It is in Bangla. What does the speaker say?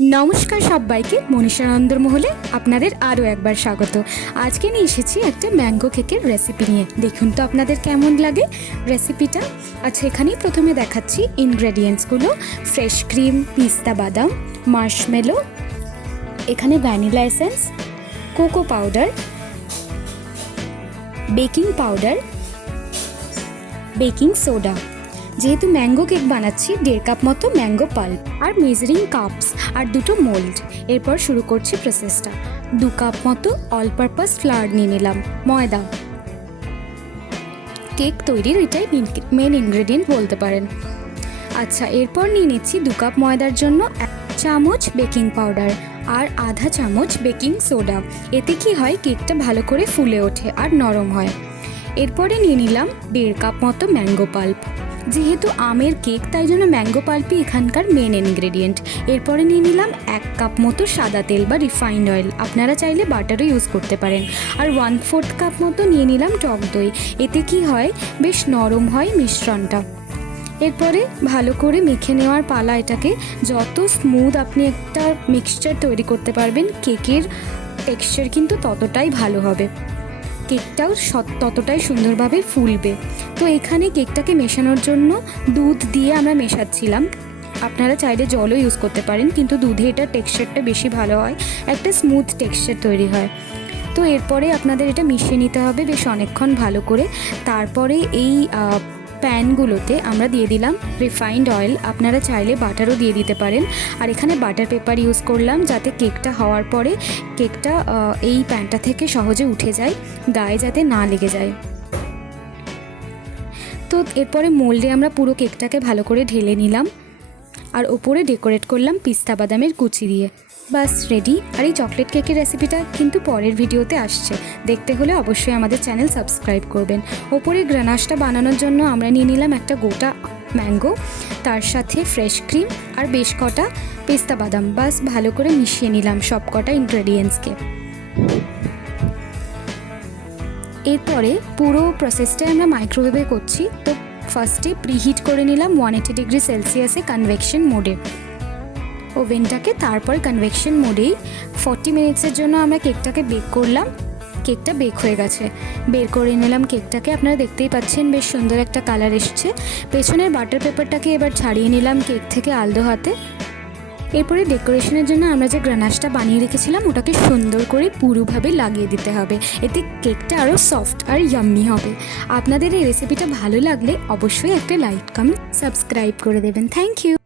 নমস্কার সবাইকে, মনীষানন্দর মহলে আপনাদের আরও একবার স্বাগত। আজকে নিয়ে এসেছি একটা ম্যাঙ্গো কেকের রেসিপি নিয়ে। দেখুন তো আপনাদের কেমন লাগে রেসিপিটা। আচ্ছা, এখানেই প্রথমে দেখাচ্ছি ইনগ্রেডিয়েন্টসগুলো। ফ্রেশ ক্রিম, পিস্তা বাদাম, মার্শমেলো, এখানে vanilla essence, cocoa powder, baking powder, baking soda. যেহেতু ম্যাঙ্গো কেক বানাচ্ছি, 1.5 কাপ মতো ম্যাঙ্গো পাল্প আর মেজারিং কাপস আর 2টো মোল্ড। এরপর শুরু করছি প্রসেসটা। 2 কাপ মতো অল পারপাস ফ্লাওয়ার নিয়ে নিলাম, ময়দা। কেক তৈরির এটাই মেন ইনগ্রেডিয়েন্ট বলতে পারেন। আচ্ছা, এরপর নিয়ে নিচ্ছি 2 কাপ ময়দার জন্য 1 চামচ বেকিং পাউডার আর আধা চামচ বেকিং সোডা। এতে কি হয়, কেকটা ভালো করে ফুলে ওঠে আর নরম হয়। এরপরে নিয়ে নিলাম 1.5 কাপ মতো ম্যাঙ্গো পাল্প। যেহেতু আমের কেক, তাই জন্য ম্যাঙ্গো পাল্পই এখানকার মেন ইনগ্রেডিয়েন্ট। এরপরে নিয়ে নিলাম 1 কাপ মতো সাদা তেল বা রিফাইন্ড অয়েল, আপনারা চাইলে বাটারও ইউজ করতে পারেন। আর 1/4 কাপ মতো নিয়ে নিলাম টক দই। এতে কি হয়, বেশ নরম হয় মিশ্রণটা। এরপরে ভালো করে মেখে নেওয়ার পালা। এটাকে যত স্মুথ আপনি একটা মিক্সচার তৈরি করতে পারবেন, কেকের টেক্সচার কিন্তু ততটাই ভালো হবে, কেকটাও ততটাই সুন্দরভাবে ফুলবে। তো এখানে কেকটাকে মেশানোর জন্য দুধ দিয়ে আমরা মেশাচ্ছিলাম। আপনারা চাইলে জলও ইউজ করতে পারেন, কিন্তু দুধে এটা টেক্সচারটা বেশি ভালো হয়, একটা স্মুথ টেক্সচার তৈরি হয়। তো এরপরে আপনাদের এটা মিশিয়ে নিতে হবে বেশ অনেকক্ষণ ভালো করে। তারপরে এই প্যানগুলোতে আমরা দিয়ে দিলাম রিফাইন্ড অয়েল, আপনারা চাইলে বাটারও দিয়ে দিতে পারেন। আর এখানে বাটার পেপার ইউজ করলাম, যাতে কেকটা হওয়ার পরে কেকটা এই প্যানটা থেকে সহজে উঠে যায়, গায়ে যাতে না লেগে যায়। তো এরপরে মোল্ডে আমরা পুরো কেকটাকে ভালো করে ঢেলে নিলাম আর ওপরে ডেকোরেট করলাম পিস্তা বাদামের কুচি দিয়ে। বাস রেডি। আর এই চকলেট কেকের রেসিপিটা কিন্তু পরের ভিডিওতে আসছে, দেখতে হলে অবশ্যই আমাদের চ্যানেল সাবস্ক্রাইব করবেন। ওপরে গ্রানাশটা বানানোর জন্য আমরা নিয়ে নিলাম একটা গোটা ম্যাঙ্গো, তার সাথে ফ্রেশ ক্রিম আর বেশ কটা পেস্তা বাদাম। বাস ভালো করে মিশিয়ে নিলাম সব কটা ইনগ্রেডিয়েন্টসকে। এরপরে পুরো প্রসেসটাই আমরা মাইক্রোওয়েভে করছি। তো ফার্স্টে প্রিহিট করে নিলাম 180 ডিগ্রি সেলসিয়াসে কনভেকশন মোডে ওভেনটাকে। তারপর কনভেকশন মোডেই 40 মিনিটসের জন্য আমরা কেকটাকে বেক করলাম। কেকটা বেক হয়ে গেছে, বের করে নিলাম কেকটাকে। আপনারা দেখতেই পাচ্ছেন বেশ সুন্দর একটা কালার এসছে। পেছনের বাটার পেপারটাকে এবার ছাড়িয়ে নিলাম কেক থেকে আলতো হাতে। এরপরে ডেকোরেশনের জন্য আমরা যে গ্রানাশটা বানিয়ে রেখেছিলাম, ওটাকে সুন্দর করে পুরোভাবে লাগিয়ে দিতে হবে, এতে কেকটা আরও সফট আর ইয়াম্মি হবে। আপনাদের এই রেসিপিটা ভালো লাগলে অবশ্যই একটা লাইক, কমেন্ট, সাবস্ক্রাইব করে দেবেন। Thank you.